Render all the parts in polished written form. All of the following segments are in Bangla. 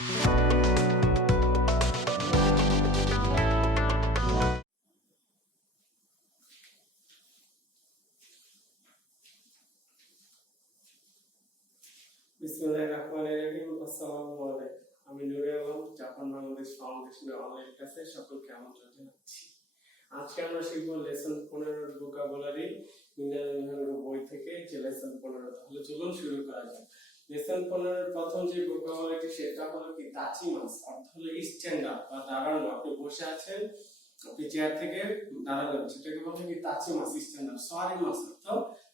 বিসমিল্লাহিররহমানিররহিম। আসসালামু আলাইকুম। আমি নুরে আলম, জাপান বাংলাদেশ ফাউন্ডেশনের অনলাইন ক্লাসে সকলকে আমন্ত্রণ জানাচ্ছি। আজকে আমরা শিখব লেসন 15 ভোকাবুলারি ইংরেজি বই থেকে, যে লেসন 15। তাহলে চলুন শুরু করা যাক। লেসন 15 প্রথম যে ভোকাবুলারিটি সেটা হলো কি তাচিমাস, অর্থ হলো স্ট্যান্ড আপ বা দাঁড়ানো। আপনি বসে আছেন, আপনি চেয়ার থেকে দাঁড়ালেন, সেটাকে বলে কি তাচিমাস, স্ট্যান্ড আপ। সরিমাস অর্থ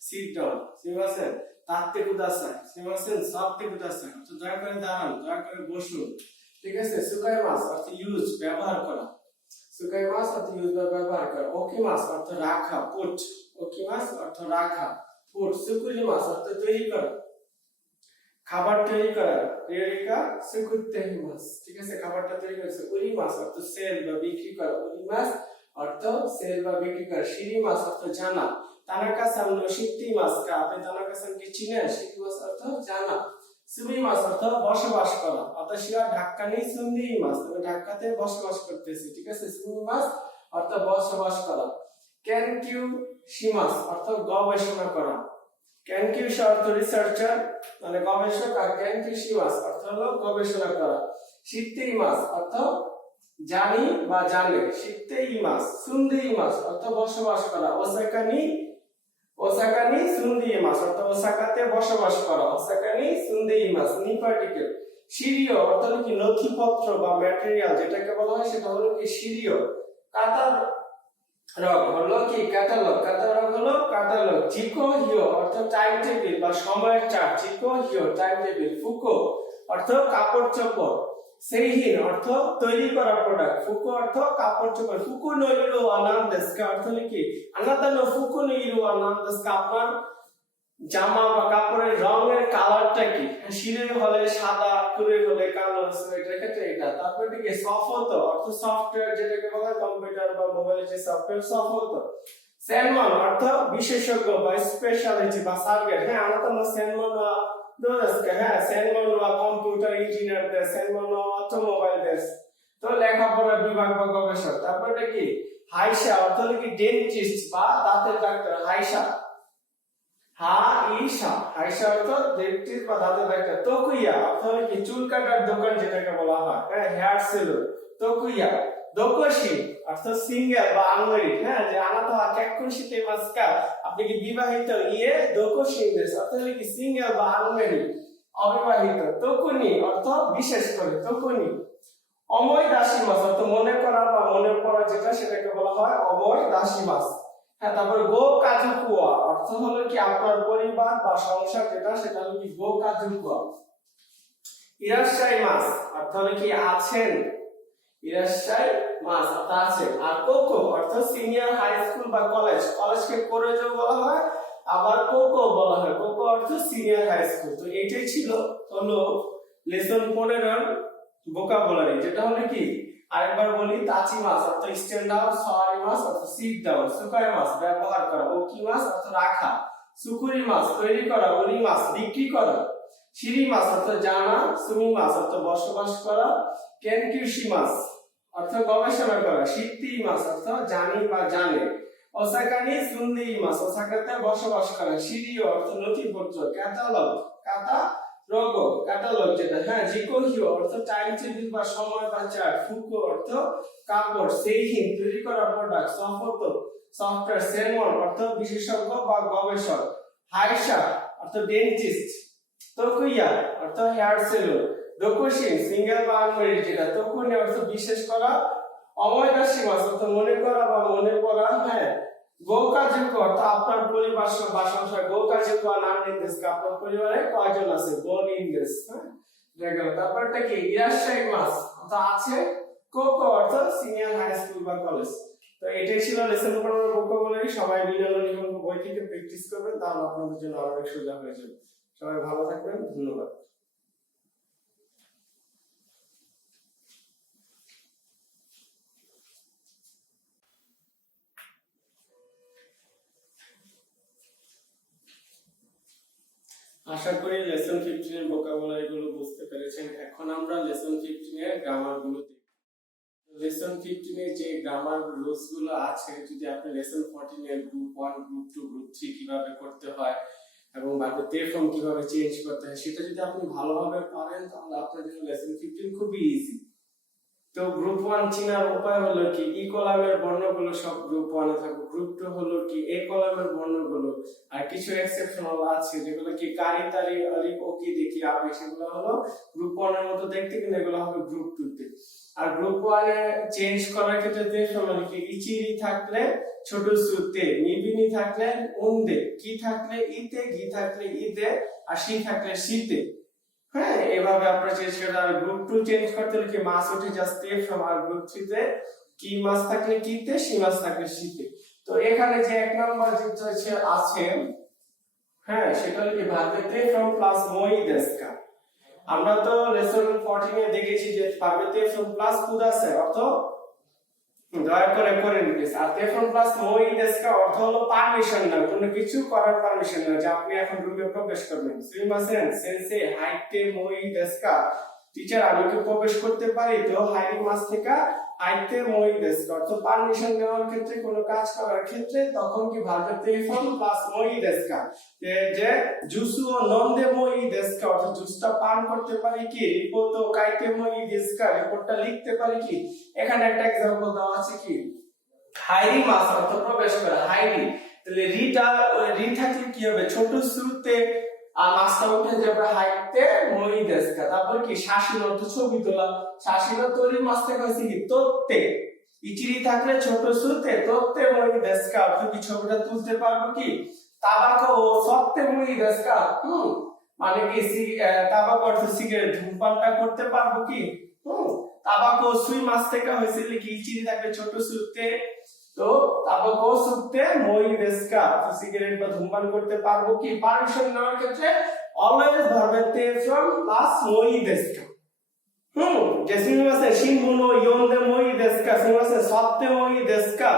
সিট ডাউন, সিমাসেন তাতে কুদাসাই, সিমাসেন সাতে কুদাসাই অর্থ দয়া করে দাঁড়ান, দয়া করে বসুন। ঠিক আছে। সুকাইমাস অর্থ ইউজ, ব্যবহার করা। সুকাইমাস অর্থ ইউজ বা ব্যবহার করা। ওকিমাস অর্থ রাখা, পুট। ওকিমাস অর্থ রাখা, পুট। সুকুরিমাস অর্থ তৈরি করা, খাবার তৈরি করা। রেরিকা সুকুতেহিমাস, ঠিক আছে, খাবারটা তৈরি করছে। উরিমাস অর্থ সেল বা বিক্রি করা। উরিমাস অর্থ সেল বা বিক্রি করা। শিরিমাস অর্থ জানা। তানাকা-সান নো শিত্তিমাস কা, আপনি তানাকা-সানকে চিনেন। শিত্তিমাস অর্থ জানা। সুমিমাস অর্থ বসবাস করা। আতাশিয়া ঢাকা নি সুন্দিমাস, আমি ঢাকাতে বসবাস করতেছি। ঠিক আছে। সুমিমাস অর্থ বসবাস করা। কেনকিউ শিমাস অর্থ গবেষণা করা। কেনকিউ অর্থ রিসার্চার মানে গবেষক, আর কেনকিউ শিমাস অর্থ হলো গবেষণা করা। শিত্তেইমাস অর্থ জানি বা জানে। শিত্তেইমাস। সুন্দেইমাস অর্থ বসবাস করা। ওসাকানি সুন্দেইমাস অর্থ ওসাকাতে বসবাস করা। ওসাকানি সুন্দেইমাস নি পার্টিকেল। শিরিও অর্থ হলো কি নথিপত্র বা ম্যাটেরিয়াল, যেটাকে বলা হয় সেটা হলো কি শিরিও। কাতার রগ হলো কি ক্যাটালগ, ক্যাটালগ হলো ক্যাটালগ। জিকো হিও অর্থ টাইম টেবিল বা সময়ের চার্ট। জিকো হিও টাইম টেবিল। ফুকো অর্থ কাপড় চোপড়। সেইহিন অর্থ তৈরি করা প্রোডাক্ট। ফুকো অর্থ কাপড় চোপড়। ফুকো নো ইরো ওয়া নান দেসু কা অর্থ হলো কি আনাতা নো ফুকো নো ইরো ওয়া নান দেসু কা, আপনার জামা বা কাপড়ের রঙের কালারটা কি। শিরে হলে সাদা, কুরে হলে কালো, সোয়েটার ক্ষেত্রে এটা। তারপরে কি সফট অর্থ সফটওয়্যার, যেটাকে বলা হয় কম্পিউটার বা মোবাইলের যে সফটওয়্যার, সফট। সেনমন অর্থ বিশেষজ্ঞ বা স্পেশালিটি বা সাবজেক্ট। হ্যাঁ, আনাতা নো সেনমন ওয়া দোদেসু, হ্যাঁ সেনমন ওয়া কম্পিউটার ইঞ্জিনিয়ার দেস, সেনমন ওয়া অটোমোবাইল দেস, তো লেখাপড়ার বিভাগ বা গবেষক। তারপরে কি হাইসা অর্থ হলো কি ডেন্টিস্ট বা দাঁতের ডাক্তার। হাইসা হাইসা, হাইসা অর্থ ডেন্টিস্ট বা দাঁতের ডাক্তার। তোকুইয়া অর্থ হলো কি চুল কাটার দোকান, যেটাকে বলা হয় হ্যাঁ হেয়ার সেলুন, তোকুইয়া। দোকোশি অর্থ সিঙ্গেল বা আনমেরিড। হ্যাঁ, যে আনাতা কেক্কুনশিতে মাসকা, আপনি কি বিবাহিত। ইয়ে দোকোশি দেশ অর্থ হলো কি সিঙ্গেল বা আনমেরিড, অবিবাহিত। তোকুনি অর্থ বিশেষ করে, তোকুনি। অময় দাসিমাস অর্থ মনে করা বা মনে পড়া, যেটা সেটাকে বলা হয় অময় দাসিমাস। হ্যাঁ, তারপর গো কাজুকুয়া অর্থ হলো কি আপনার পরিবার বা সংসার, যেটা সেটা হলো কি গো কাজুকুয়া। ইরাশাই মাস অর্থ হলো কি আছেন। ইরাশাই মাস অর্থ আছেন। আর কোকো অর্থ সিনিয়র হাই স্কুল বা কলেজ, কলেজকে কলেজও বলা হয়, আবার কোকো বলা হয়। কোকো অর্থ সিনিয়র হাই স্কুল। তো এটাই ছিল হলো লেসন 15 ভোকাবুলারি, যেটা হলো কি আরেকবার বলি। তাচিমাস অর্থ স্ট্যান্ড আপ। সরিমাস অর্থ সিট ডাউন। সুকাইমাস ব্যবহার করা। ওকিমাস অর্থ রাখা। সুকুরিমাস তৈরি করা। উরিমাস বিক্রি করা। শিরিমাস অর্থ জানা। সুমিমাস অর্থ বসবাস করা। কেনকিউশিমাস অর্থ গবেষণা করা। শিত্তিমাস অর্থ জানি বা জানে। ওসাকানি সুন্দেইমাস ওসাকাতে বসবাস করা। শিরিও অর্থ নথিপত্র। ক্যাটালগ কাতা রোগো ক্যাটালগ, যেটা হ্যাঁ। জিকো হিও অর্থ টাইম টেবিল বা সময় বা চার্ট। ফুকো অর্থ কাপড়। সেইহিন তৈরি করা প্রোডাক্ট। Soft software. সেনমন অর্থ বিশেষজ্ঞ বা গবেষক। হাইসা অর্থ ডেন্টিস্ট। তোকুইয়া অর্থ হেয়ার সেলুন। দোকোশিন সিঙ্গেল বা আনমেরিড, যেটা। তোকুনি অর্থ বিশেষ করা। অময়দাসিমাস অর্থ মনে করা বা মনে পড়া। হ্যাঁ, গোকাজুকো অর্থ আপনার পরিবার বা সংসার। গোকাজুকো নাম নির্দেশ, আপনার পরিবারে কয়জন আছে। গো নির্দেশ। হ্যাঁ, দেখো তারপরটা কি ইরাশাই মাস অর্থ আছে। কোকো অর্থ সিনিয়র হাই স্কুল বা কলেজ। তো এটাই ছিল লেসন 15 ভোকাবুলারি। সবাই বিনামূল্যে নিবন্ধ বই থেকে প্র্যাকটিস করবেন, তাহলে আপনাদের জন্য আরো অনেক সোজা হয়ে যাবে। সবাই ভালো থাকবেন, ধন্যবাদ। আশা করি লেসন 15 এর ভোকাবুলারি গুলো বুঝতে পেরেছেন। এখন আমরা লেসন 15 এর গ্রামার গুলো দেখব। লেসন 15 এর যে গ্রামার রুলস গুলো আছে, যদি আপনি লেসন 14 এর গ্রুপ 1, গ্রুপ 2, গ্রুপ 3 কিভাবে করতে হয় এবং ভার্বের তে ফর্ম কিভাবে চেঞ্জ করতে হয় সেটা যদি আপনি ভালোভাবে পারেন তাহলে আপনার জন্য লেসন 15 খুবই ইজি। তো গ্রুপ 1 চিনার উপায় হলো কি, ই কলামের বর্ণগুলো সব গ্রুপ 1 এ থাকবে। গ্রুপ 2 হলো কি, এ কলামের বর্ণগুলো, আর কিছু এক্সেপশনাল আছে যেগুলো কি কারি তারি আলিফ ওকি দেখি আবে, সেগুলো হলো গ্রুপ 1 এর মতো দেখতে, কিন্তু এগুলো হবে গ্রুপ 2 তে। আর গ্রুপ 1 এ চেঞ্জ করার ক্ষেত্রে তে সমান কি, ইচিরি থাকলে ছোট সুতে, নিবিনি থাকলে উন্দে, কি থাকলে ইতে, গি থাকলে ইতে, আর সি থাকলে সিতে। হ্যাঁ, এভাবে আপনারা চেঞ্জ করতে। আর গ্রুপ 2 চেঞ্জ করতে হলে কি, মাস উঠে যাচ্ছে ফ্রম, আর গ্রুপ 3 তে কি মাস থাকলে কিতে, সি মাস থাকলে সিতে। তো এখানে যে এক নাম্বার যেটা আছে, হ্যাঁ, সেটা হলো কি ভার্বেতে ফ্রম প্লাস মই দেশকা। আমরা তো লেসন 14 এ দেখেছি যে ভার্বেতে ফ্রম প্লাস কুদাসে অর্থ, দয়া করে করে নিতেছ। আর তে ফ্রম প্লাস মই দেশকা অর্থ হলো পারমিশন না, কোনো কিছু করার পারমিশন না, যে আপনি এখন রুমে প্রবেশ করবেন। সুইমাসেন সেন্সে হাইতে মই দেশকা, টিচার আমি কি প্রবেশ করতে পারি? তো হাইরি মাস থেকে হাইতে মই দেশকা অর্থ পারমিশন নেওয়ার ক্ষেত্রে, কোনো কাজ করার ক্ষেত্রে, তখন কি ভার্বেতে ফ্রম প্লাস মই দেশকা, যে জুসু ও নন্দে মই দেশকা অর্থ জুসটা পান করতে পারি কি, রিপোর্ট ও কাইতে মই দেশকা রিপোর্টটা লিখতে পারি কি। এখানে একটা एग्जांपल দেওয়া আছে কি, হাইরি মাস অর্থ প্রবেশ করা, হাইরি, তাহলে রি থাকলে কি হবে, ছোট শুরুতে আর মাসটা উঠে যাবে হাইতে মই দেশকা। তারপর কি শাসিন অর্থ ছবি তোলা, শাসিন তৈরি মাস থেকে হইছে কি তোতে, ইচিরি থাকলে ছোট শুরুতে, তোতে মই দেশকা অর্থ কি ছবিটা তুলতে পারবো কি। তাবাকো ও সত্তে মই দেশকা, মানে কি তাবাকো অর্থ সিগারেট, ধূমপানটা করতে পারবো কি। তাবাকো সুই মাস থেকে হয়েছিল কি, ইচিরি থাকলে ছোট শুরুতে, তো তাবাকো সুতে মই দেশকা তো সিগারেট বা ধূমপান করতে পারবো কি। পারমিশন নেওয়ার ক্ষেত্রে অলওয়েজ ভার্বেতে ফ্রম প্লাস মই দেশকা। যে সুইমাসে শিনবুনো ইয়োনদে মই দেশকা, সুইমাসে সত্তে মই দেশকা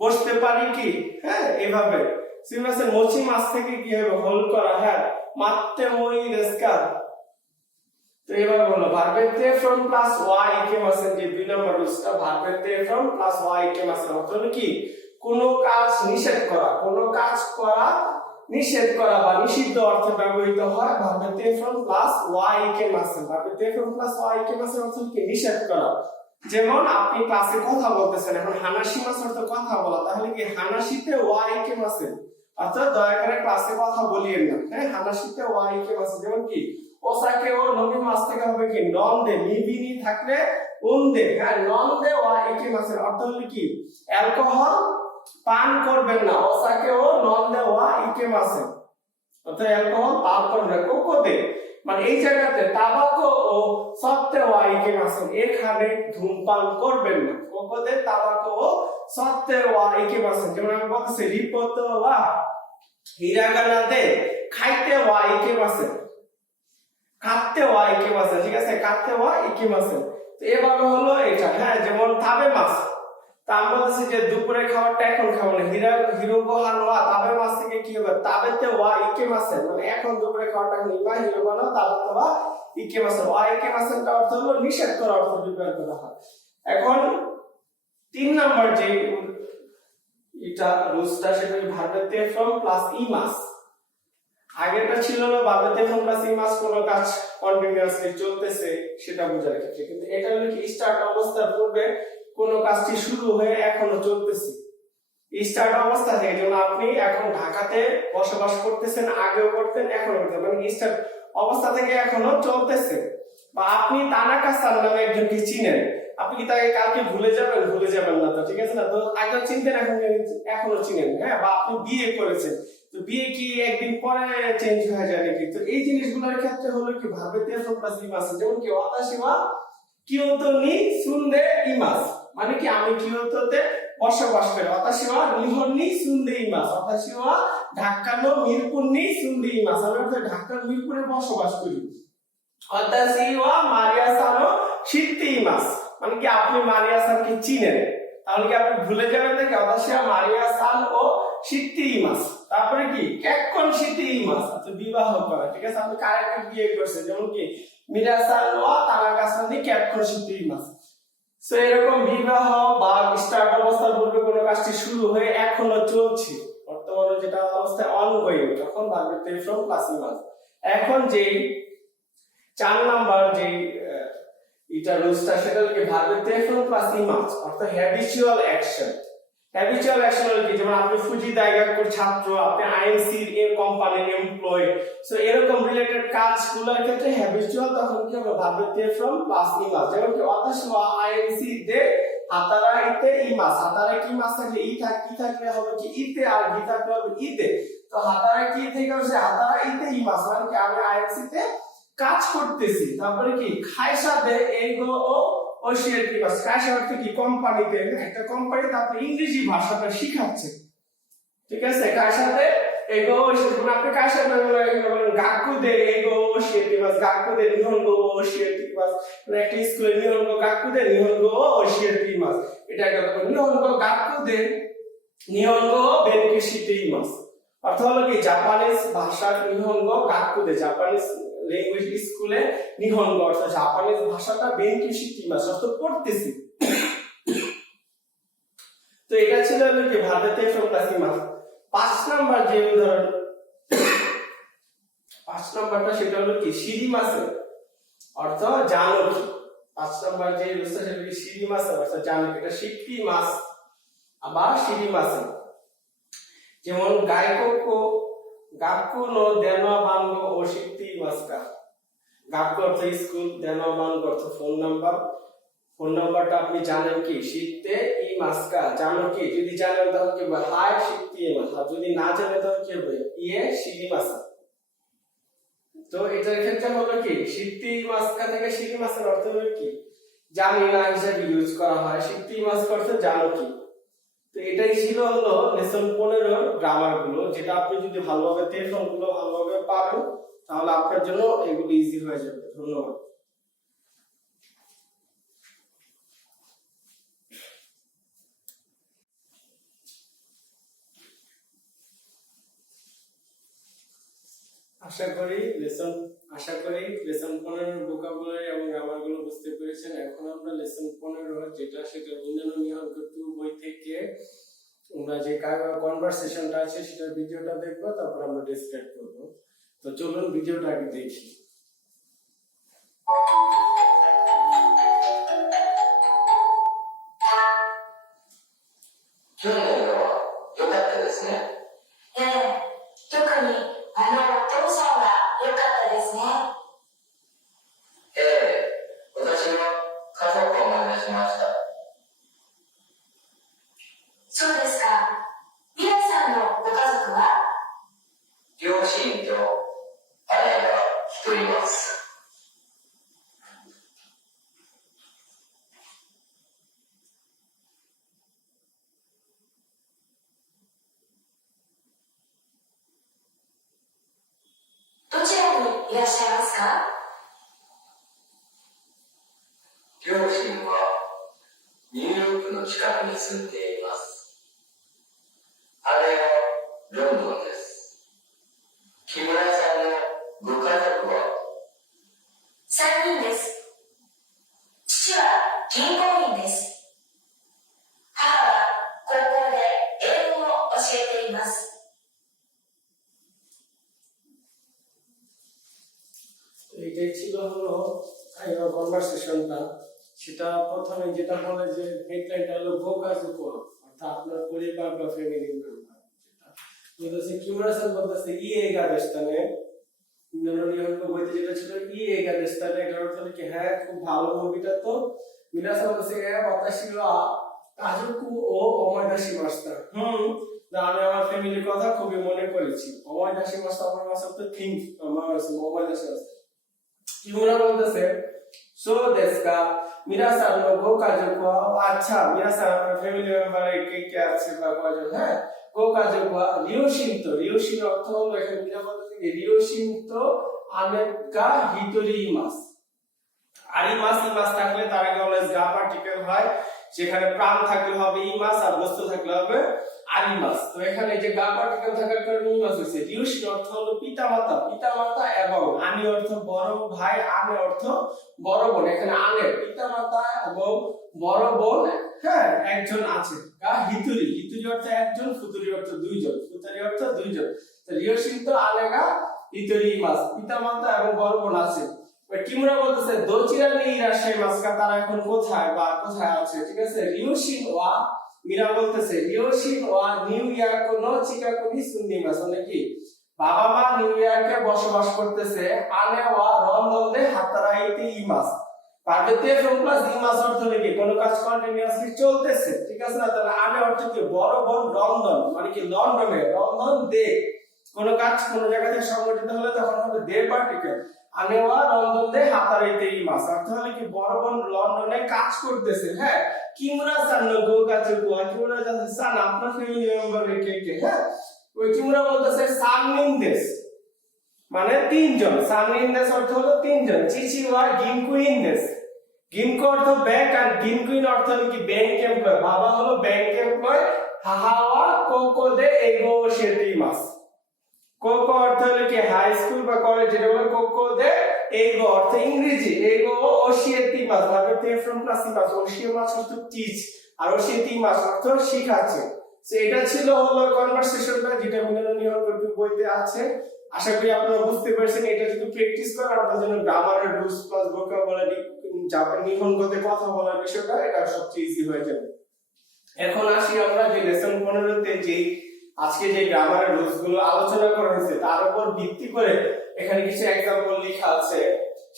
বসতে পারি কি। হ্যাঁ, এভাবে সুইমাসে মোচি মাস থেকে কি হবে, হোল্ড করা, হ্যাঁ, মাত্তে মই দেশকা। তো এবার বলো ভার্বেতে ফ্রম প্লাস ওয়াই কে মাসেন, যে দুই নম্বর রুলসটা, ভার্বেতে ফ্রম প্লাস ওয়াই কে মাসেন অর্থ হলো কি, কোনো কাজ নিষেধ করা, কোনো কাজ করা নিষেধ করা বা নিষিদ্ধ অর্থে ব্যবহৃত হয় ভার্বেতে ফ্রম প্লাস ওয়াই কে মাসেন। ভার্বেতে ফ্রম প্লাস ওয়াই কে মাসেন অর্থ কি, নিষেধ করা। যেমন আপনি ক্লাসে কথা বলতেছেন, এখন হানাসি মাস অর্থ কথা বলা, তাহলে কি হানাসিতে ওয়াই কে মাসেন অর্থাৎ দয়া করে ক্লাসে কথা বলিয়েন না। হ্যাঁ, হানাসিতে ওয়াই কে মাসেন, যেমন কি ওসাকে ও নবী মাস থেকে হবে কি নন দে, নিবিনি থাকলে উন্দে, হ্যাঁ, নন দে ওয়া একে মাসের অর্থ হলো কি অ্যালকোহল পান করবেন না। ওসাকে ও নন দে ওয়া একে মাসের অর্থাৎ অ্যালকোহল পান করবেন না। কোকোতে মানে এই জায়গাতে তাবাকো ও সত্তে ওয়া একে মাসের, এখানে ধূমপান করবেন না। কোকোতে তাবাকো ও সত্তে ওয়া একে মাসের, যেমন আমি বলতেছি রিপোর্ট ওয়া হিরাগানাতে খাইতে ওয়া একে মাসের, খাতে ওয়া ইকিমাসে, ঠিক আছে, খাতে ওয়া ইকিমাসে। তো এভাবে হলো এটা। হ্যাঁ, যেমন তাবে মাস, তা আমরা বলছি যে দুপুরে খাবারটা এখন খাবো না, হিরোগোহান ওয়া তাবে মাস থেকে কি হবে, তাবেতে ওয়া ইকিমাসে, মানে এখন দুপুরে খাবারটা নিবা, হিরোগোহান তাবেতে ওয়া ইকিমাসে। ওয়া ইকিমাসেটা অর্থ হলো নিষেধ করা অর্থ ব্যবহার করা হয়। এখন 3 নাম্বার যে এটা রুলসটা, সেটা ভার্বেতে ফ্রম প্লাস ই মাস। আগেরটা ছিল না ভার্বেতে ফ্রম প্লাস ই মাস, কোন কাজ কন্টিনিউয়াসলি চলতেছে সেটা বোঝার ক্ষেত্রে, কিন্তু এটা হলো কি স্টার্ট অবস্থার পূর্বে কোন কাজটি শুরু হয়ে এখনো চলতেছে। স্টার্ট অবস্থা থেকে, যেমন আপনি এখন ঢাকাতে বসবাস করতেছেন, আগেও করতেন এখনো করতেন, মানে স্টার্ট অবস্থা থেকে এখনো চলতেছে। বা আপনি তানাকা-সান নামে একজনকে চিনেন, আপনি কি তাকে কালকে ভুলে যাবেন? ভুলে যাবেন না তো, ঠিক আছে না? তো আগে চিনতেন, এখনো চিনেন। হ্যাঁ, বা আপনি বিয়ে করেছেন, তো বিয়ে কি একদিন পরে চেঞ্জ হয়ে যায় নাকি? তো এই জিনিসগুলোর ক্ষেত্রে হলো কি ভার্বেতে ফ্রম প্লাস ই মাস, যেমন কি ওয়াতাশি ওয়া কিয়োতো নি সুন্দে ইমাস, মানে কি আমি কিয়োতোতে বসবাস করি। ওয়াতাশি ওয়া নিহন নি সুন্দে ইমাস, ওয়াতাশি ওয়া ঢাকা নো মিরপুর নি সুন্দে ইমাস, আমি ঢাকার মিরপুরে বসবাস করি। ওয়াতাশি ওয়া মারিয়া-সান ও শিত্তে ইমাস, মানে কি আপনি মারিয়া-সানকে চিনেন, তাহলে কি আপনি ভুলে যাবেন নাকি? ওয়াতাশি ওয়া মারিয়া-সান ও শিত্তে ইমাস, তারপরে কি কেক্কনশিতি ইমাস, তো বিবাহ করা, ঠিক আছে? আপনি কারাকে বিয়ে করছেন, যেমন কি মিরাসান ওয়া তানাগাসানি কেক্কনশিতি ইমাস। সো এরকম বিবাহ বা স্টার্ট অবস্থার পূর্বে কোনো কাজটি শুরু হয়ে এখনো চলছে, বর্তমানে যেটা অবস্থায় অনগোয়িং, তখন ভার্ব টেল ফ্রম প্লাস ইমাস। এখন যে 4 নাম্বার যে এটা রুলসটা, সেটা হলো কি ভার্ব টেল ফ্রম প্লাস ইমাস, অর্থাৎ হ্যাবিচুয়াল অ্যাকশন। হ্যাবিচুয়াল অ্যাকশন হলো কি, যেমন আপনি ফুজি দাইগাকুর ছাত্র, আপনি আইএনসি এর কোম্পানির এমপ্লয়ি, সো এরকম রিলেটেড কাজগুলোর ক্ষেত্রে হ্যাবিচুয়াল তখন কি হবে ভার্ব টেল ফ্রম প্লাস ইমাস। যেমন কি ওয়াতাশি ওয়া আইএনসি দে হাতারাইতে ইমাস, হাতারাই কি মাস থাকলে ই থাকলে হবে কি ইতে, আর গি থাকলে হবে ইতে। তো হাতারাই কি থেকে হচ্ছে হাতারাইতে ইমাস, মানে কি আমি আইএনসি তে কাজ করতেছি। তারপরে কি খায়সাতে এগো ও ওশিয়ার কি বাস, খায়সা অর্থ কি কোম্পানিতে, একটা কোম্পানি তারপরে ইংরেজি ভাষাটা শিখাচ্ছে, ঠিক আছে? খায়সাতে এগো ওশিয়ার, মানে আপনি খায়সাতে বলেন গাকুদে এগো ওশিয়ার কি বাস, গাকুদে নিহনগো ওশিয়ার কি বাস, মানে একটা স্কুলে নিহনগো গাকুদে নিহনগো ওশিয়ার কি বাস, এটা একটা কথা। নিহনগো গাকুদে নিহনগো বেনকিশিতে ইমাস, অর্থ হলো কি জাপানিজ ভাষার নিহনগো গাকুদে, জাপানিজ ল্যাঙ্গুয়েজ স্কুলে নিহনগো অর্থাৎ জাপানিজ ভাষাটা বেনকিশিতে ইমাস, অর্থ পড়তেছি। তো এটা ছিল হলো কি ভার্ব টেল ফ্রম প্লাস ইমাস। 5 নাম্বার যে উদাহরণ, 5 নাম্বারটা সেটা হলো কি শিরিমাসে, অর্থ জানো কি। 5 নাম্বার যে রুলসটা সেটা কি শিরিমাসে, অর্থাৎ জানো কি, এটা শিক্তি মাস আবার শিরিমাসে। যেমন গায়কো গাক্কু নো দেনা বাঙ্গো ও শিক্তি মাসকা, গাক্কু অর্থ স্কুল, দেনা বাঙ্গো অর্থ ফোন নাম্বার। ফোন নাম্বারটা আপনি জানেন কি শিখতে ই মাসকা, জানো কি, যদি জানেন তাহলে কি হবে হাই শিখতে ই মাস, আর যদি না জানেন তাহলে কি হবে ইয়ে শিরিমাসা। তো এটার ক্ষেত্রে হলো কি শিখতে ই মাসকা থেকে শিরিমাসার অর্থ হলো কি জানি না হিসেবে ইউজ করা হয়, শিখতে ই মাসকা অর্থ জানো কি। তো এটাই ছিল হলো লেসন 15 গ্রামার গুলো, যেটা আপনি যদি ভালোভাবে টেলফোন গুলো ভালোভাবে পারেন তাহলে আপনার জন্য এগুলো ইজি হয়ে যাবে। ধন্যবাদ। আশা করি লেসন 15 ভোকাবুলারি এবং গ্রামার গুলো বুঝতে পেরেছেন। এখন আমরা লেসন 15 যেটা সেটা ইন্দ্রাণী নিহনগো 2 বই থেকে আমরা যে কনভারসেশনটা আছে সেটার ভিডিওটা দেখবো, তারপর আমরা ডিসকাস করব। তো চলুন ভিডিওটা আগে দেখি। 今日の映画は良かったですね。特にお父さんが良かったですね。私は家族を思い出しました。そうですか。ミラさんのご家族は？両親と姉が一人います。どちらにいらっしゃいますか？両親はニューヨークの近くに住んでいます。姉はロンドンです。木村さんのご家族は？3人です。父は銀行員です。母は高校で英語を教えています。এইটাই ছিল হলো কনভারসেশনটা। সেটা প্রথমে যেটা বলে যে হেডলাইনটা হলো গোকাজুকো, অর্থাৎ আপনার পরিবার বা ফ্যামিলি মেম্বার। যেটা বলতেছে কিমুরা-সান বলতেছে ইয়েগা দেশতানে, নিহনগো বইতে যেটা ছিল ইয়েগা দেশতানে, এটার অর্থ হলো কি হ্যাঁ খুব ভালো মুভিটা। তো মিনাসান বলতেছে ওয়াতাশি ওয়া কাজুকু ও ওমোইদাশি মাস্তা, আমি আমার ফ্যামিলির কথা খুবই মনে করেছি। ওমোইদাশি মাস্তা আমার মাসে তো থিংক আমার ওমোইদাশি মাস্তা। কিমুরা বলতেছে সো দেশকা মিনাসান নো গোকাজুকো, আচ্ছা মিনাসান আপনার ফ্যামিলি মেম্বারে কে কে আছে বা কয়জন, হ্যাঁ গোকাজুকো রিওশিনতো, রিওশিন অর্থ হলো এখানে মিনা বলতেছে কি রিওশিনতো আমেকা হিটোরি মাস। আর ইমাস থাকলে তার আগে অলওয়েজ গা পার্টিকেল হয়, যেখানে প্রাণ থাকলে হবে ইমাস আর বস্তু থাকলে হবে আরিমাস। তো এখানে যে গা পার্টিকেল থাকার কারণে ইমাস হয়েছে। রিউশিন অর্থ হলো পিতামাতা, পিতামাতা এবং আনি অর্থ বড় ভাই, আনে অর্থ বড় বোন। এখানে আনে পিতামাতা এবং বড় বোন হ্যাঁ একজন আছে। গা হিতুরি, হিতুরি অর্থ একজন, ফুতুরি অর্থ দুইজন, ফুতুরি অর্থ দুইজন। তো রিউশিন তো আলেগা হিতুরি ইমাস, পিতামাতা এবং বড় বোন আছে। কিমুরা বলতেছে দোচিরা নি ইরাশাই মাসকা, তারা এখন কোথায় বা কোথায় আছে, ঠিক আছে। রিউশিন ওয়া মিরা বলতেছে রিউশিন ওয়া নিউ ইয়র্ক নো চিকাগো নি সুন্নিমাস, মানে কি বাবা মা নিউ ইয়র্কে বসবাস করতেছে। আনে ওয়া লন্ডনে হাতারাইতে ইমাস, পার্বতে ফ্রম প্লাস ইমাস অর্থ কি কোন কাজ কন্টিনিউয়াসলি চলতেছে, ঠিক আছে না। তাহলে আনে অর্থ কি বড় বোন লন্ডন, মানে কি লন্ডনে, লন্ডন দে কোন কাজ কোন জায়গাতে সংগঠিত হলে তখন হবে দে পার্টিকেল। আনেওয়া লন্ডন দে হাতারাইতে ইমাস অর্থ হলো কি বড় বোন লন্ডনে কাজ করতেছে। হ্যাঁ কিমুরা সান গো কাছে কোয়া, কিমুরা জানতে সান আপনার ফ্যামিলি মেম্বার কে কে, হ্যাঁ ওই কিমুরা বলতেছে সানমিনদেস মানে তিনজন, সানমিনদেস অর্থ হলো তিনজন। চিচি ওয়া গিনকুইনদেস, গিনকো অর্থ ব্যাংক আর গিনকুইন অর্থ হলো কি ব্যাংক এমপ্লয়, বাবা হলো ব্যাংক এমপ্লয়। হাহাওয়া কোকো দে এগো শেতে ইমাস, কোকো অর্থ হলো কি হাই স্কুল বা কলেজ, যেটা বলে কোকো দে এগো অর্থ ইংরেজি, এগো ওশিয়েতি মাস ভাবে তে ফ্রম প্লাস মাস, ওশিয়ে মাস অর্থ টিচ আর ওশিয়েতি মাস অর্থ শিখাচ্ছে। সো এটা ছিল হলো কনভারসেশনটা যেটা মিলন নিয়ম বইতে আছে। আশা করি আপনারা বুঝতে পারছেন। এটা যদি প্র্যাকটিস করেন আপনাদের জন্য গ্রামারের রুলস প্লাস ভোকাবুলারি জাপানি নিহনগতে কথা বলার বিষয়টা এটা সবচেয়ে ইজি হয়ে যাবে। এখন আসি আমরা যে লেসন 15 তে যে আজকে যে গ্রামারের রুলস গুলো আলোচনা করা হয়েছে তার উপর ভিত্তি করে এখানে কিছু एग्जांपल লেখা আছে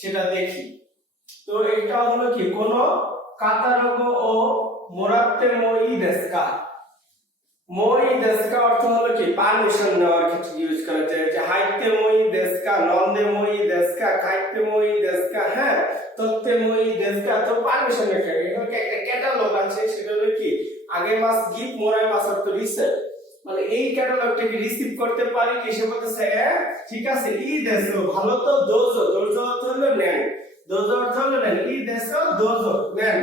সেটা দেখি। তো এটা হলো কি কোন কাতারোগো ও মোরাতে মই দেসকা, মই দেসকা অর্থ হলো কি পারমিশন নেওয়ার ক্ষেত্রে ইউজ করা যায়। যে হাইতে মই দেসকা, নন্দে মই দেসকা, খাইতে মই দেসকা, হ্যাঁ তত্তে মই দেসকা, তো পারমিশন এর ক্ষেত্রে এটা একটা ক্যাটালগ আছে। সেটা হলো কি আগে মাস গিভ, মোরাই মাস অর্থ রিসিভ, মানে এই ক্যাটালগটা কি রিসিভ করতে পারি কি, সে বলতেছে ঠিক আছে ই দেসো ভালো, তো দোজো, দোজো অর্থ হলো নেন, দোজো অর্থ হলো নেন, ই দেসো দোজো নেন।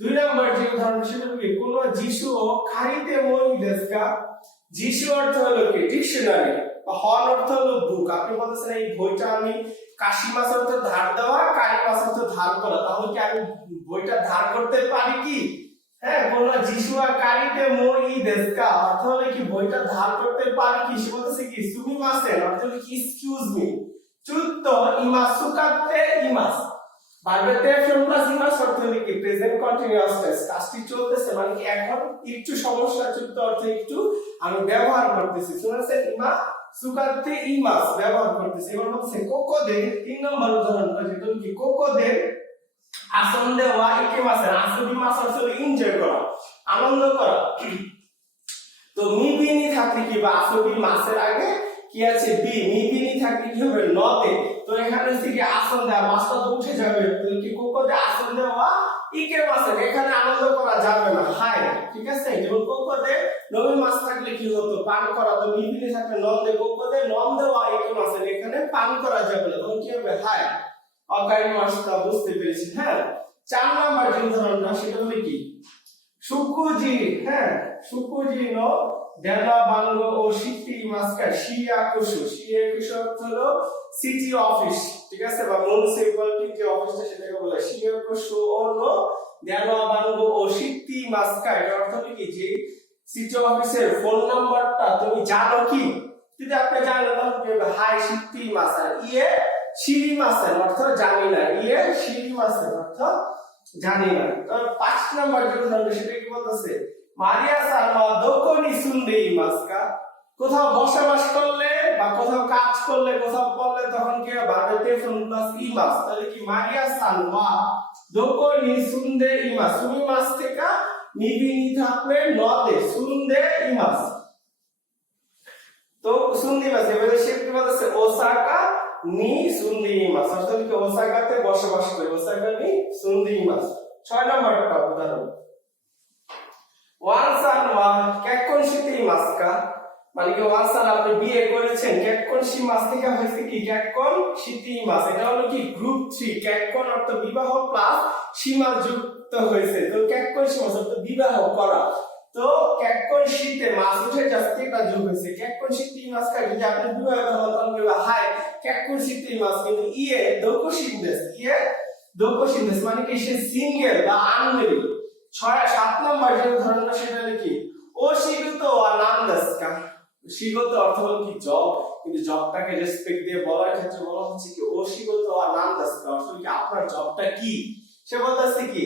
দুই নাম্বার যে উদাহরণ সেটা কি কোন যিশু ও খাইতে মই দেসকা, যিশু অর্থ হলো কি ডিকশনারি, হন অর্থ হলো বুক। আপনি বলতেছেন এই বইটা আমি কাশি মাস অর্থ ধার দেওয়া, কাই মাস অর্থ ধার করা, তাহলে কি আমি বইটা ধার করতে পারি কি, হ্যাঁ কোন যিশু আর কারিতে মই দেসকা অর্থ হলো কি বইটা ধার করতে পারি কি, সে বলতেছে কি সুমিমাসেন অর্থ হলো কি এক্সকিউজ মি, চুত্তো ইমাসুকাতে ইমাস ভার্বেতে ফ্রম প্লাস ইমাস অর্থ হলো কি প্রেজেন্ট কন্টিনিউয়াস টেন্স, কাজটি চলতেছে মানে কি এখন একটু সমস্যা, চুত্তো অর্থ একটু আমি ব্যবহার করতেছি, শুনেছেন ইমা সুকাতে ইমাস ব্যবহার করতেছি। এবার বলছে কোকো দে, 3 নম্বর উদাহরণটা যেটা কি কোকো দে আসন্দে ওয়া ইকে মাসে, আসুবি মাস অর্থ হলো এনজয় করা, আনন্দ করা। তো মিবিনি থাকলে কি বা আসুবি মাসের আগে কি আছে বি, মিবিনি থাকলে কি হবে নতে, তো এখানে থেকে আসন্দে মাসটা তো উঠে যাবে, তো কি কোকোতে আসন্দে ওয়া ইকে মাসে, এখানে আনন্দ করা যাবে না হাই, ঠিক আছে। যেমন কোকোতে নবী মাস থাকলে কি হতো পান করা, তো মিবিনি থাকলে নন্দে, কোকোতে নন্দে ওয়া ইকে মাসে এখানে পান করা যাবে না, তখন কি হবে হাই, অকাই মাসটা বুঝতে পেরেছি। হ্যাঁ 4 নাম্বার যে উদাহরণটা সেটা হলো কি সুকুজি, হ্যাঁ সুকুজি নো দেনা বাঙ্গো ও সিটি মাসকা শিয়াকুশু, শিয়াকুশু অর্থ হলো সিটি অফিস, ঠিক আছে বা মিউনিসিপালিটি যে অফিসটা সেটাকে বলে শিয়াকুশু নো দেনা বাঙ্গো ও সিটি মাসকা, এর অর্থ হলো কি যে সিটি অফিসের ফোন নাম্বারটা তুমি জানো কি, যদি আপনি জানেন তাহলে হাই সিটি মাসা ইয়ে শিরি মাসের অর্থ জানি না, ইয়ে শিরি মাসের অর্থ জানি না। তো 5 নাম্বার যে উদাহরণ সেটা কি বলতেছে মারিয়া সারমা দোকনি সুন্দে ইমাসকা, কোথাও বসবাস করলে বা কোথাও কাজ করলে কোথাও পড়লে তখন কি ভার্বেতে ফ্রম প্লাস ইমাস, তাহলে কি মারিয়া সারমা দোকনি সুন্দে ইমাস, সুমি মাস থেকে মিবিনি থাকলে নদে সুন্দে ইমাস, তো সুন্দি মাস এবারে সে কি বলতেছে ওসাকা নি সুন্দি মাস, অর্থাৎ কি ওসাকাতে বসবাস করে, ওসাকা নি সুন্দি মাস। 6 নম্বরটা উদাহরণ ওয়ানসান ওয়া কেক্কনশিতি মাসকা, মানে কি ওয়ানসান আপনি বিয়ে করেছেন, কেক্কনশি মাস থেকে হয়েছে কি কেক্কনশিতি মাস, এটা হলো কি গ্রুপ 3, কেক্কন অর্থ বিবাহ প্লাস সীমা যুক্ত হয়েছে, তো কেক্কনশি মাস অর্থ বিবাহ করা, তো কেক্কন শীতে মাছ উঠে যাচ্ছে একটা যোগ হয়েছে কেক্কন শীতে মাছ খাই যদি আপনি বিবাহ করেন তখন হাই কেক্কন শীতে মাছ কিন্তু দোকোশিনদেস মানে কি সে সিঙ্গেল বা আনমেরিড 6-7 নম্বর যে উদাহরণটা সেটা কি ও শিগত আনন্দাস কা শিগত অর্থ হলো কি জব কিন্তু জবটাকে রেসপেক্ট দিয়ে বলার ক্ষেত্রে বলা হচ্ছে কি ও শিগত আনন্দাস কা অর্থ কি আপনার জবটা কি সে বলতেছে কি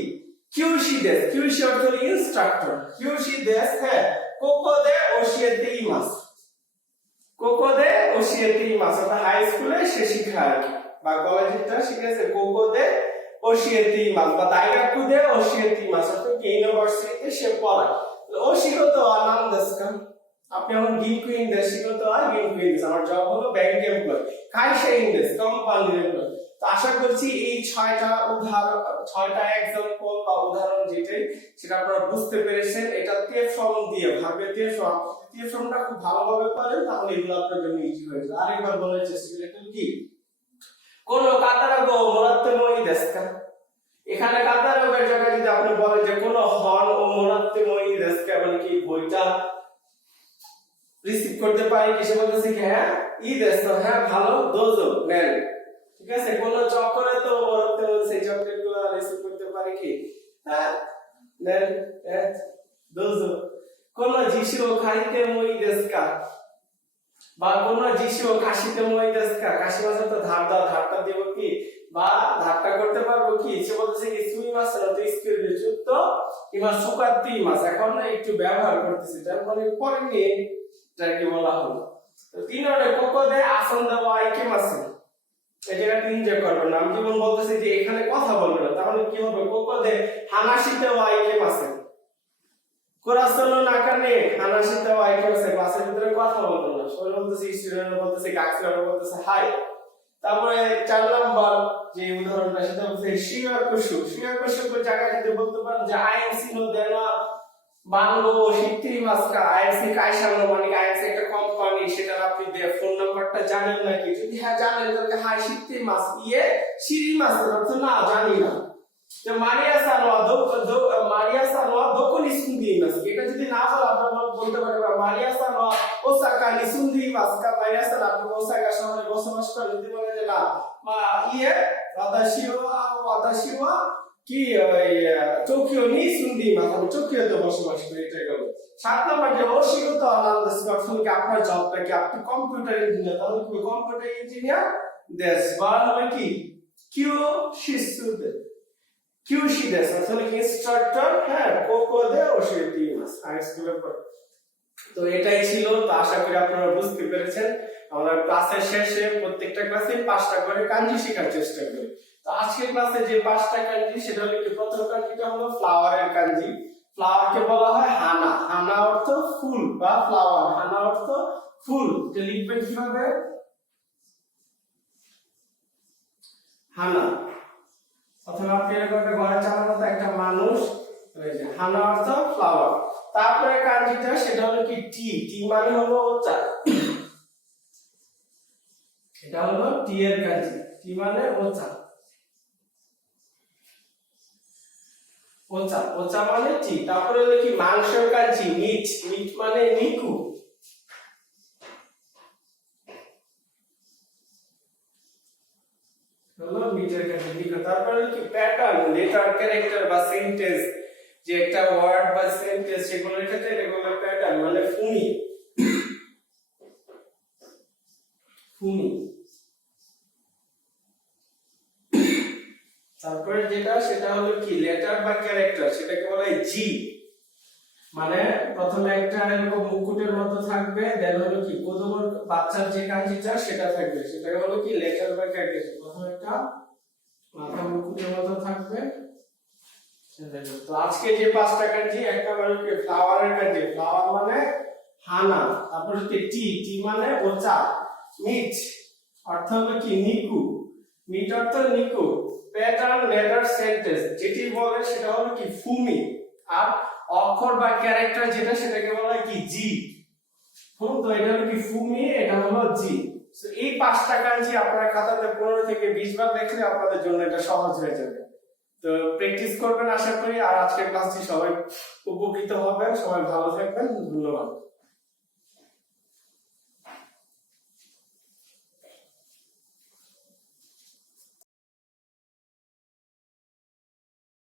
কিউশি অর্থ হলো ইনস্ট্রাক্টর কিউশিদেস হ্যাঁ কোকোদে ওশিয়েতেইমাস অর্থাৎ হাই স্কুলে সে শিখায় বা কলেজেরটা শিখেছে কোকোদে ওশিয়েতেইমাস বা দাইগাকুদে ওশিয়েতেইমাস অর্থাৎ ইউনিভার্সিটিতে সে পড়ায় ও শিগত আনন্দাস কা আপনি এখন গিনকুইন দেশ শিগত গিনকুইন আমার জব হলো ব্যাংক এমপ্লয় কাইশা ইনদেস কোম্পানির এমপ্লয় তো আশা করছি এই 6টা এক্সাম্পল বা উদাহরণ যেটাই সেটা আপনারা বুঝতে পেরেছেন এটা টেপ ফর্ম দিয়ে ভাবে টেপ ফর্মটা খুব ভালোভাবে পারেন তাহলে এগুলো আপনার জন্য ইজি হয়ে যাবে আরেকবার বলার চেষ্টা করি এটা কি কোন কাতারাগো মোরাত্তেমই দেশকা এখানে কাতারাগোর জায়গায় যদি আপনি বলেন যে কোন হন ও মোরাত্তেমই দেশকা মানে কি বইটা রিসিভ করতে পারি কিসে বলতেছে কি হ্যাঁ দেশ তো হ্যাঁ ভালো দোজো নেন ঠিক আছে কোন চক্করে তো বলতে সেই চকলেটগুলো রিসিভ করতে পারি কি হ্যাঁ নেন দোজো কোন জিশু খাইতে মই দেশকা বা কোন জিশু কাশিতে মই দেশকা কাশি মাসে তো ধারটা দেব কি বা ধারটা করতে পারবো কি সে বলতেছে কি সুই মাছ না তো স্কিল যুক্ত কিংবা সুকাতি মাছ এখন একটু ব্যবহার করতেছি তার মানে পরে নিয়ে এটাকে বলা হলো তো 3 নম্বরে কোকোদে আসন দেওয়া আইকে মাসে এই জায়গাটা এনজয় করবেন না আমি যেমন বলতেছি যে এখানে কথা বলবেন না তাহলে কি হবে কোকোদে হানাশিতে ওয়াইকে মাসে কোরাসনো নাকানে হানাশিতে ওয়াইকে মাসে ক্লাসের ভিতরে কথা বলবেন না সবাই বলতেছে স্টুডেন্ট বলতেছে গাক্সিয়ার বলতেছে হাই তারপরে 4 নম্বর যে উদাহরণটা সেটা হচ্ছে শিয়াকুশু এর জায়গায় যদি বলতে পারেন যে আইএমসি নো দেনা বাংলো শিখতে মাসকা আইএমসি কাইসানো মানে আইএমসি একটা কোম্পানি সেটা আপনি ফোন নাম্বারটা জানেন নাকি যদি হ্যাঁ জানেন তাহলে হাই শিখতে মাস সিরি মাস অর্থ না জানি না তো মারিয়া সানোয়া দোকো নিসুন্দি মাস এটা যদি না বলা আপনারা বলতে পারেন মারিয়া সানোয়া ওসাকা নিসুন্দি মাসকা মারিয়া সানোয়া আপনি ওসাকা শহরে বসবাস করেন যদি বলেন যে না ওয়াতাশিওয়া কি টোকিও নি সুন্দি মানে টোকিওতে বসবাস করে এটা গেল 7 নম্বর যে অশিগত আনন্দাস অর্থ কি আপনার জবটা কি আপনি কম্পিউটার ইঞ্জিনিয়ার তাহলে কি কম্পিউটার ইঞ্জিনিয়ার দেশ বা হলো কি কিউশিদেস আসলে কি ইনস্ট্রাক্টর হ্যাঁ কোকোদে ওশিয়েতেইমাস হাই স্কুলের পর তো এটাই ছিল তো আশা করি আপনারা বুঝতে পেরেছেন আমরা ক্লাসের শেষে প্রত্যেকটা ক্লাসে 5টা করে কাঞ্জি শেখার চেষ্টা করি তো আজকের ক্লাসে যে 5টা কাঞ্জি সেটা হলো কি প্রথম কাঞ্জিটা হলো ফ্লাওয়ারের কাঞ্জি ফ্লাওয়ারকে বলা হয় হানা অর্থ ফুল বা ফ্লাওয়ার হানা অর্থ ফুল এটা লিখবেন কিভাবে হানা অথবা আপনি এরকম একটা ঘরে চালার মতো একটা মানুষ হানা অর্থ ফ্লাওয়ার তারপরে কাঞ্জিটা সেটা হলো কি টি মানে হলো ওচা এটা হলো টি এর কাঞ্জি টি মানে ওচা মানে টি তারপরে হলো কি মাংসের কাঞ্জি মিট মানে নিকু হলো মিটের কাঞ্জি নিকু তারপরে হলো কি প্যাটার্ন লেটার ক্যারেক্টার বা সেন্টেন্স যে একটা ওয়ার্ড বা সেন্টেন্স সেগুলোর ক্ষেত্রে এগুলো প্যাটার্ন মানে ফুমি তারপরে যেটা সেটা হলো কি লেটার বা ক্যারেক্টার সেটাকে বলা হয় জি মানে প্রথমে একটা এরকম মুকুটের মতো থাকবে দেন হলো কি প্রথম বাচ্চার যে কাঞ্জিটা সেটা থাকবে সেটাকে হলো কি লেটার বা ক্যারেক্টার প্রথমে একটা মাথা মুকুটের মতো থাকবে তো আজকে যে 5টা কাঞ্জি একটা হলো কি ফ্লাওয়ারের কাঞ্জি ফ্লাওয়ার মানে হানা তারপর হচ্ছে টি মানে ওচা মিট অর্থ হলো কি নিকু মিট অর্থ নিকু প্যাটার্ন লেটার সেন্টেন্স যেটি বলে সেটা হলো কি ফুমি আর অক্ষর বা ক্যারেক্টার যেটা সেটাকে বলা হয় কি জি তো এটা হলো কি ফুমি এটা হলো জি সো এই 5টা কাঞ্জি আপনারা খাতাতে 15 থেকে 20 বার দেখলে আপনাদের জন্য এটা সহজ হয়ে যাবে তো প্র্যাকটিস করবেন আশা করি। আর আজকের ক্লাসটি সবাই উপকৃত হবেন। সবাই ভালো থাকবেন। ধন্যবাদ।